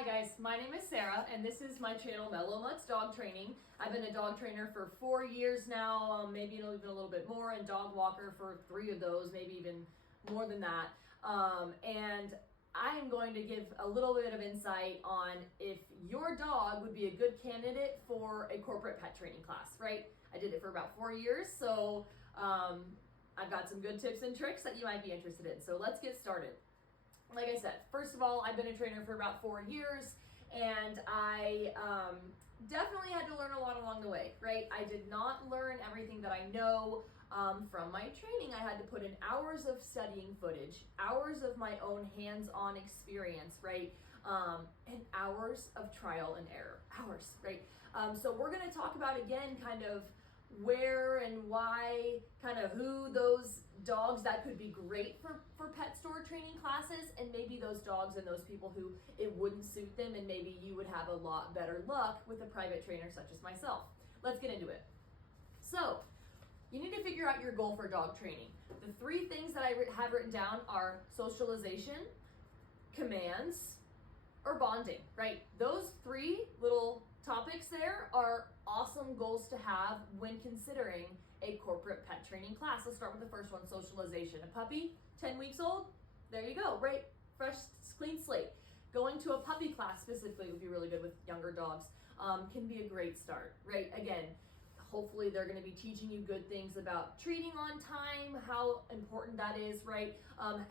Hi guys, my name is Sarah and this is my channel Mellow Mutts Dog Training. I've been a dog trainer for 4 years now, maybe even a little bit more, and dog walker for 3 of those, maybe even more than that. And I am going to give a little bit of insight on if your dog would be a good candidate for a corporate pet training class, right? I did it for about 4 years, so I've got some good tips and tricks that you might be interested in. So let's get started. Like I said, first of all, I've been a trainer for about 4 years, and I definitely had to learn a lot along the way, right? I did not learn everything that I know from my training. I had to put in hours of studying footage, hours of my own hands-on experience, right? And hours of trial and error, hours, right? So we're gonna talk about, again, kind of where and why, kind of who those dogs that could be great for pet store training classes, and maybe those dogs and those people who it wouldn't suit them, and maybe you would have a lot better luck with a private trainer such as myself. Let's get into it. So you need to figure out your goal for dog training. The 3 things that I have written down are socialization, commands, or bonding, right? Those 3 little topics there are awesome goals to have when considering a corporate pet training class. Let's start with the first one, socialization. A puppy, 10 weeks old, there you go, right? Fresh, clean slate. Going to a puppy class specifically would be really good with younger dogs, can be a great start, right? Again, hopefully they're going to be teaching you good things about treating on time, how important that is, right?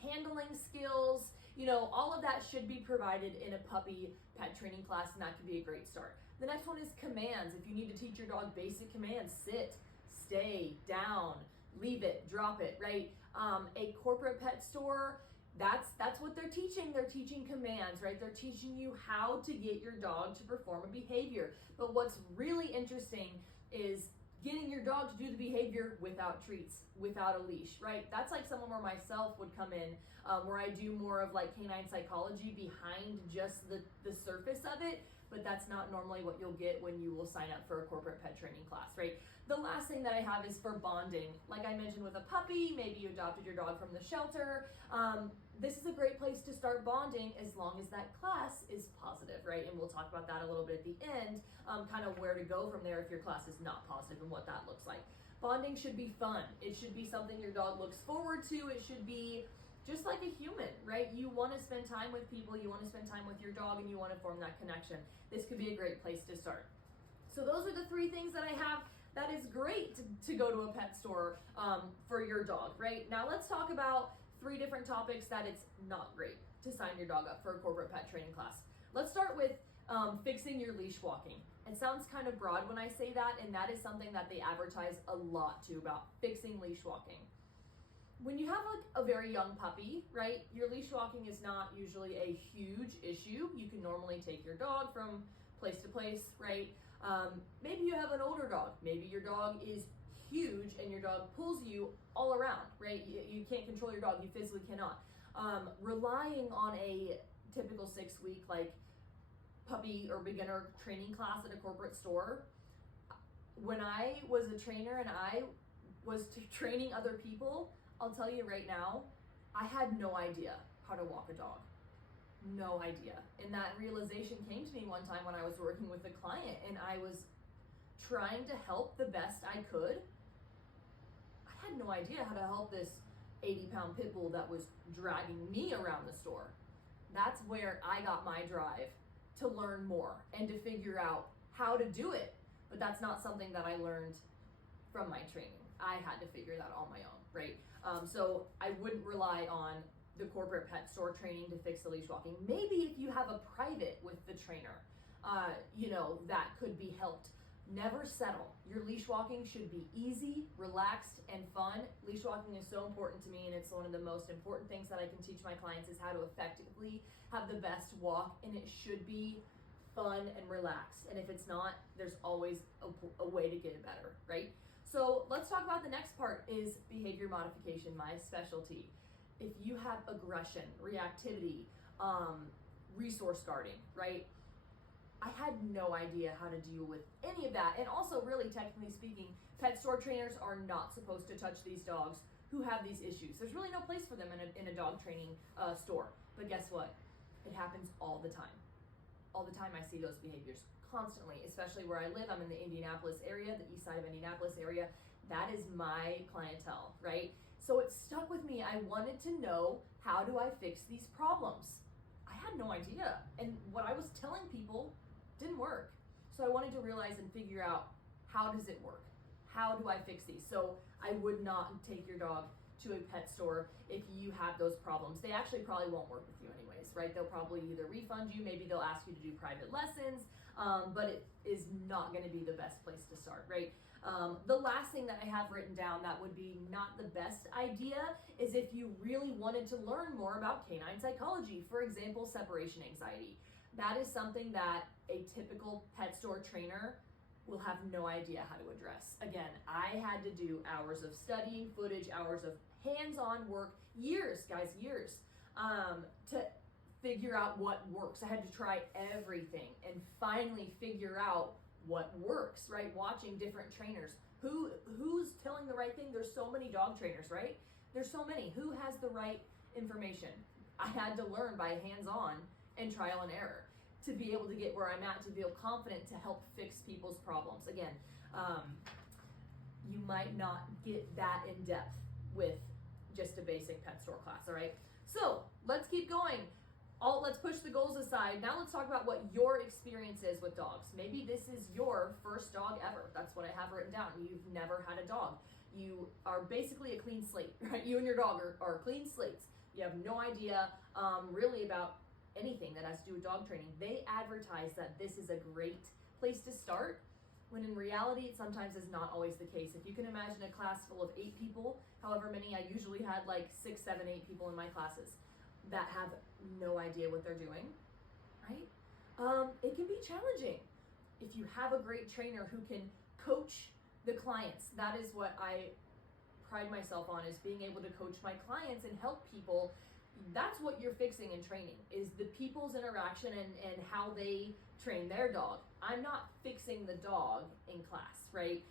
Handling skills, you know, all of that should be provided in a puppy pet training class, and that could be a great start. The next one is commands. If you need to teach your dog basic commands, sit, stay, down, leave it, drop it, right? A corporate pet store, that's what they're teaching. They're teaching commands, right? They're teaching you how to get your dog to perform a behavior. But what's really interesting is getting your dog to do the behavior without treats, without a leash, right? That's like someone where myself would come in, where I do more of like canine psychology behind just the surface of it, but that's not normally what you'll get when you will sign up for a corporate pet training class, right? The last thing that I have is for bonding. Like I mentioned with a puppy, maybe you adopted your dog from the shelter. This is a great place to start bonding as long as that class is positive, right? And we'll talk about that a little bit at the end, kind of where to go from there if your class is not positive and what that looks like. Bonding should be fun. It should be something your dog looks forward to. It should be just like a human, right? You want to spend time with people, you want to spend time with your dog, and you want to form that connection. This could be a great place to start. So those are the 3 things that I have that is great to go to a pet store for your dog, right? Now let's talk about 3 different topics that it's not great to sign your dog up for a corporate pet training class. Let's start with fixing your leash walking. It sounds kind of broad when I say that, and that is something that they advertise a lot too, about fixing leash walking. When you have like a very young puppy, right, your leash walking is not usually a huge issue. You can normally take your dog from place to place, right? Maybe you have an older dog. Maybe your dog is huge and your dog pulls you all around, right? You can't control your dog. You physically cannot. Relying on a typical 6-week like puppy or beginner training class at a corporate store. When I was a trainer and I was training other people, I'll tell you right now, I had no idea how to walk a dog. No idea. And that realization came to me one time when I was working with a client and I was trying to help the best I could. I had no idea how to help this 80-pound pit bull that was dragging me around the store. That's where I got my drive to learn more and to figure out how to do it. But that's not something that I learned from my training. I had to figure that on my own, right? So I wouldn't rely on the corporate pet store training to fix the leash walking. Maybe if you have a private with the trainer, you know, that could be helped. Never settle. Your leash walking should be easy, relaxed, and fun. Leash walking is so important to me, and it's one of the most important things that I can teach my clients is how to effectively have the best walk, and it should be fun and relaxed. And if it's not, there's always a way to get it better, right? So let's talk about the next part is behavior modification, my specialty. If you have aggression, reactivity, resource guarding, right? I had no idea how to deal with any of that. And also, really, technically speaking, pet store trainers are not supposed to touch these dogs who have these issues. There's really no place for them in a dog training store. But guess what? It happens all the time. all the time I see those behaviors constantly, especially where I live. I'm in the Indianapolis area, the east side of Indianapolis area. That is my clientele, right? So it stuck with me. I wanted to know, how do I fix these problems? I had no idea. And what I was telling people didn't work. So I wanted to realize and figure out, how does it work? How do I fix these? So I would not take your dog to a pet store if you have those problems. They actually probably won't work with you anyways, right? They'll probably either refund you, maybe they'll ask you to do private lessons, but it is not gonna be the best place to start, right? The last thing that I have written down that would be not the best idea is if you really wanted to learn more about canine psychology, for example, separation anxiety. That is something that a typical pet store trainer will have no idea how to address. Again, I had to do hours of studying footage, hours of hands-on work, years, guys, years, to figure out what works. I had to try everything and finally figure out what works, right? Watching different trainers. Who's telling the right thing? There's so many dog trainers, right? There's so many. Who has the right information? I had to learn by hands-on and trial and error to be able to get where I'm at, to feel confident to help fix people's problems. Again, you might not get that in depth with just a basic pet store class, all right? So let's keep going. Let's push the goals aside. Now let's talk about what your experience is with dogs. Maybe this is your first dog ever. That's what I have written down. You've never had a dog. You are basically a clean slate, right? You and your dog are clean slates. You have no idea really about anything that has to do with dog training. They advertise that this is a great place to start, when in reality it sometimes is not always the case. If you can imagine a class full of 8 people, however many, I usually had like 6, 7, 8 people in my classes that have no idea what they're doing, right? It can be challenging. If you have a great trainer who can coach the clients, that is what I pride myself on, is being able to coach my clients and help people. That's what you're fixing in training, is the people's interaction and how they train their dog. I'm not fixing the dog in class, right?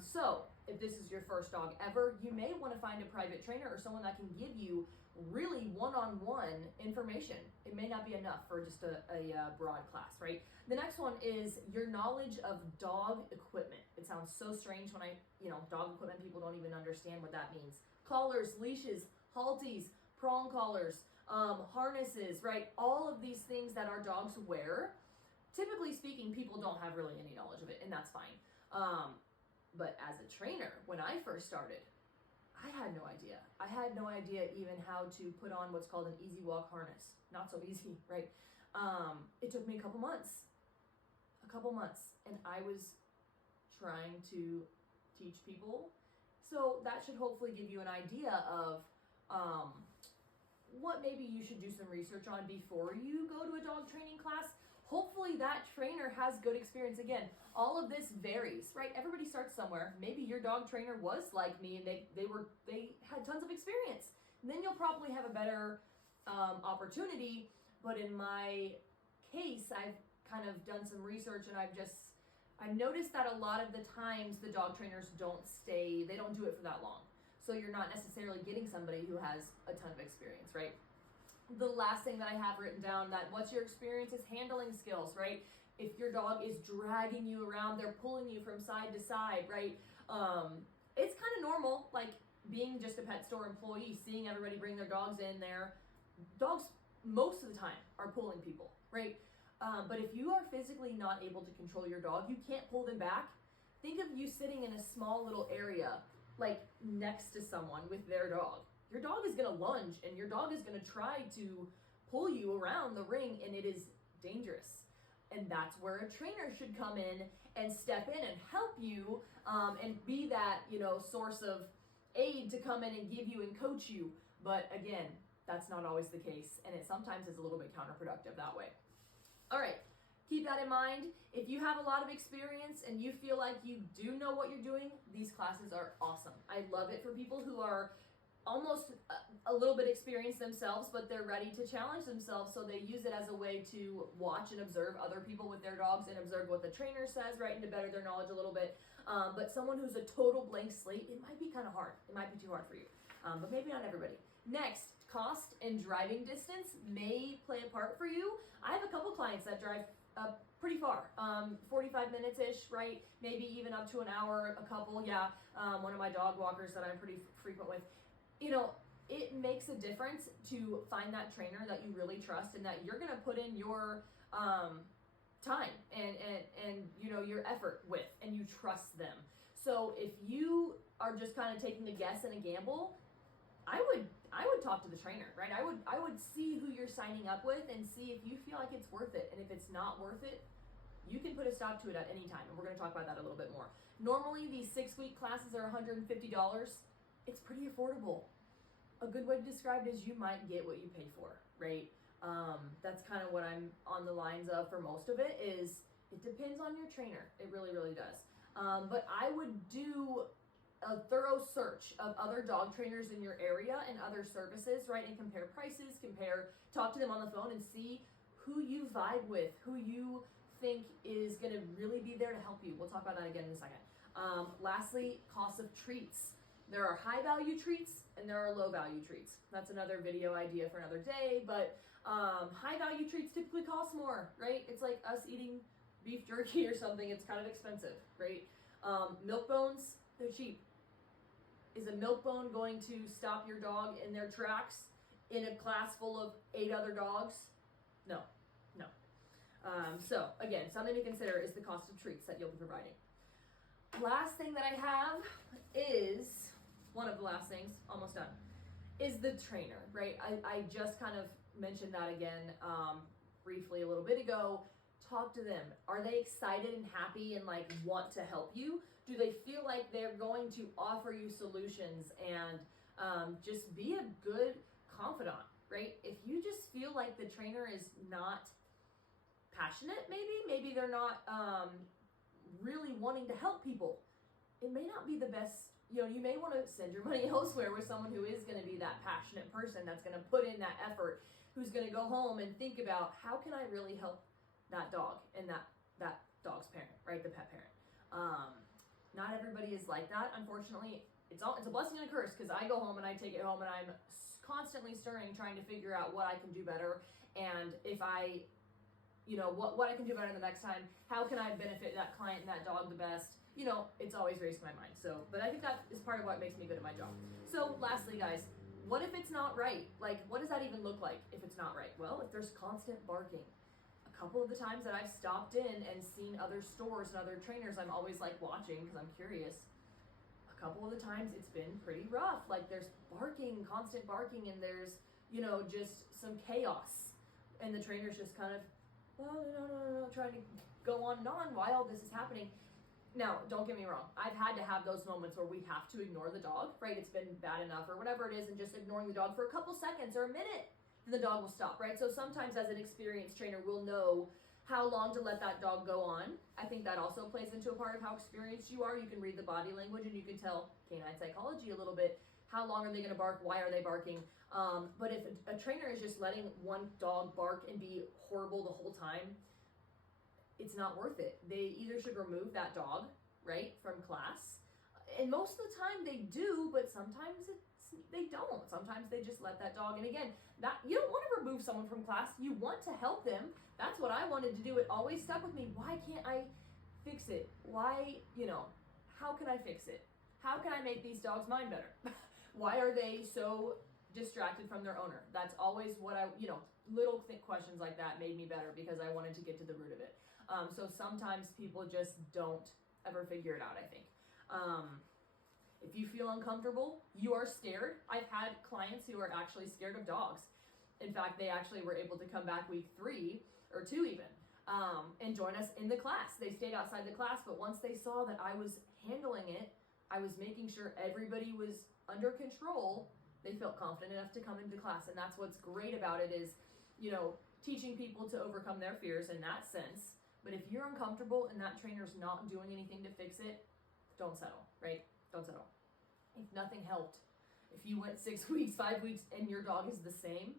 So if this is your first dog ever, you may want to find a private trainer or someone that can give you really one-on-one information. It may not be enough for just a broad class, right? The next one is your knowledge of dog equipment. It sounds so strange when dog equipment, people don't even understand what that means. Collars, leashes, halties, prong collars, harnesses, right? All of these things that our dogs wear, typically speaking, people don't have really any knowledge of it, and that's fine. But as a trainer, when I first started, I had no idea. I had no idea even how to put on what's called an easy walk harness. Not so easy, right? It took me a couple months, and I was trying to teach people. So that should hopefully give you an idea of what maybe you should do some research on before you go to a dog training class. Hopefully that trainer has good experience. Again, all of this varies, right? Everybody starts somewhere. Maybe your dog trainer was like me and they had tons of experience. And then you'll probably have a better opportunity. But in my case, I've kind of done some research and I've noticed that a lot of the times the dog trainers they don't do it for that long. So you're not necessarily getting somebody who has a ton of experience, right? The last thing that I have written down, that what's your experience, is handling skills, right? If your dog is dragging you around, they're pulling you from side to side, right? It's kind of normal, like being just a pet store employee, seeing everybody bring their dogs in there. Dogs, most of the time, are pulling people, right? But if you are physically not able to control your dog, you can't pull them back. Think of you sitting in a small little area, like next to someone with their dog. Your dog is going to lunge and your dog is going to try to pull you around the ring, and it is dangerous. And that's where a trainer should come in and step in and help you and be that, source of aid to come in and give you and coach you. But again, that's not always the case, and it sometimes is a little bit counterproductive that way. All right, keep that in mind. If you have a lot of experience and you feel like you do know what you're doing, these classes are awesome. I love it for people who are almost a little bit experienced themselves, but they're ready to challenge themselves, so they use it as a way to watch and observe other people with their dogs and observe what the trainer says, right, and to better their knowledge a little bit. But someone who's a total blank slate, it might be kind of hard. It might be too hard for you, but maybe not everybody. Next, cost and driving distance may play a part for you. I have a couple clients that drive pretty far, 45 minutes ish, right? Maybe even up to an hour, a couple. Yeah, one of my dog walkers that I'm pretty frequent with, it makes a difference to find that trainer that you really trust and that you're gonna put in your time and your effort with, and you trust them. So if you are just kind of taking a guess and a gamble, I would talk to the trainer, right? I would see who you're signing up with and see if you feel like it's worth it. And if it's not worth it, you can put a stop to it at any time. And we're going to talk about that a little bit more. Normally, these 6-week classes are $150. It's pretty affordable. A good way to describe it is you might get what you pay for, right? That's kind of what I'm on the lines of for most of it. Is it depends on your trainer. It really, really does. But I would do a thorough search of other dog trainers in your area and other services, right? And compare prices, talk to them on the phone and see who you vibe with, who you think is going to really be there to help you. We'll talk about that again in a second. Lastly, cost of treats. There are high value treats and there are low value treats. That's another video idea for another day, but high value treats typically cost more, right? It's like us eating beef jerky or something. It's kind of expensive, right? Milk bones, they're cheap. Is a milk bone going to stop your dog in their tracks in a class full of 8 other dogs? No. So again, something to consider is the cost of treats that you'll be providing. Last thing that I have is, one of the last things, almost done, is the trainer, right? I just kind of mentioned that again briefly a little bit ago. Talk to them. Are they excited and happy and want to help you? Do they feel like they're going to offer you solutions and just be a good confidant, right? If you just feel like the trainer is not passionate, maybe they're not really wanting to help people, it may not be the best. You may want to send your money elsewhere with someone who is going to be that passionate person that's going to put in that effort, who's going to go home and think about how can I really help that dog and that dog's parent, right? The pet parent. Not everybody is like that. Unfortunately, it's a blessing and a curse, because I go home and I take it home and I'm constantly stirring, trying to figure out what I can do better. And if I, what I can do better the next time, how can I benefit that client and that dog the best? It's always racing my mind. So, but I think that is part of what makes me good at my job. So lastly, guys, what if it's not right? What does that even look like if it's not right? Well, if there's constant barking. A couple of the times that I've stopped in and seen other stores and other trainers, I'm always watching because I'm curious. A couple of the times it's been pretty rough. There's barking, constant barking, and there's, just some chaos. And the trainer's just kind of, no, trying to go on and on while this is happening. Now, don't get me wrong. I've had to have those moments where we have to ignore the dog, right? It's been bad enough or whatever it is, and just ignoring the dog for a couple seconds or a minute, then the dog will stop, right? So sometimes as an experienced trainer, we'll know how long to let that dog go on. I think that also plays into a part of how experienced you are. You can read the body language and you can tell canine psychology a little bit. How long are they going to bark? Why are they barking? But if a trainer is just letting one dog bark and be horrible the whole time, it's not worth it. They either should remove that dog, right, from class. And most of the time they do, but sometimes they don't. Sometimes they just let that dog. And again, that you don't want to remove someone from class. You want to help them. That's what I wanted to do. It always stuck with me. Why can't I fix it? Why, how can I fix it? How can I make these dogs' mind better? Why are they so distracted from their owner? That's always what little questions like that made me better because I wanted to get to the root of it. So sometimes people just don't ever figure it out, I think. If you feel uncomfortable, you are scared. I've had clients who are actually scared of dogs. In fact, they actually were able to come back week 3 or 2 even, and join us in the class. They stayed outside the class, but once they saw that I was handling it, I was making sure everybody was under control, they felt confident enough to come into class. And that's what's great about it is, teaching people to overcome their fears in that sense. But if you're uncomfortable and that trainer's not doing anything to fix it, don't settle, right? Don't settle. If nothing helped, if you went 6 weeks, 5 weeks, and your dog is the same,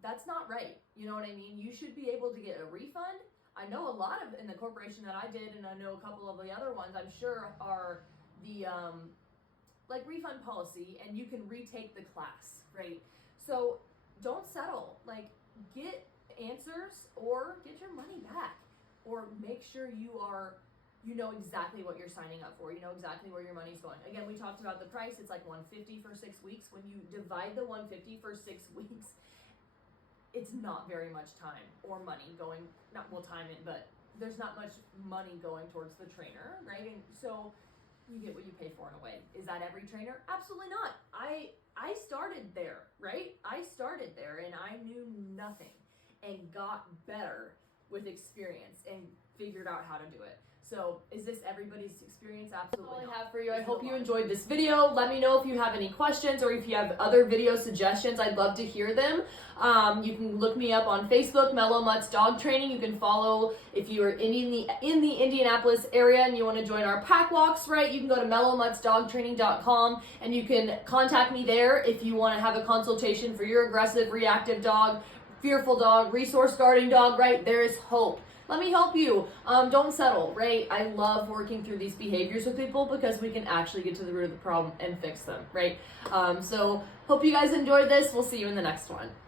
that's not right. You know what I mean? You should be able to get a refund. I know a lot of, in the corporation that I did, and I know a couple of the other ones, I'm sure are the, refund policy, and you can retake the class, right? So don't settle. Get answers or get your money back. or make sure you know exactly what you're signing up for. You know exactly where your money's going. Again, we talked about the price. It's like $150 for 6 weeks. When you divide the $150 for 6 weeks, it's not very much time or money going, not well time it, but there's not much money going towards the trainer, right? And so you get what you pay for in a way. Is that every trainer? Absolutely not. I started there, right? I started there and I knew nothing and got better with experience and figured out how to do it. So is this everybody's experience? Absolutely. That's all I have for you. I hope you enjoyed this video. Let me know if you have any questions or if you have other video suggestions. I'd love to hear them. You can look me up on Facebook, Mellow Mutts Dog Training. You can follow if you are in the Indianapolis area and you want to join our pack walks, right? You can go to mellowmuttsdogtraining.com and you can contact me there if you want to have a consultation for your aggressive, reactive dog, fearful dog, resource guarding dog, right? There is hope. Let me help you. Don't settle, right? I love working through these behaviors with people because we can actually get to the root of the problem and fix them, right? So hope you guys enjoyed this. We'll see you in the next one.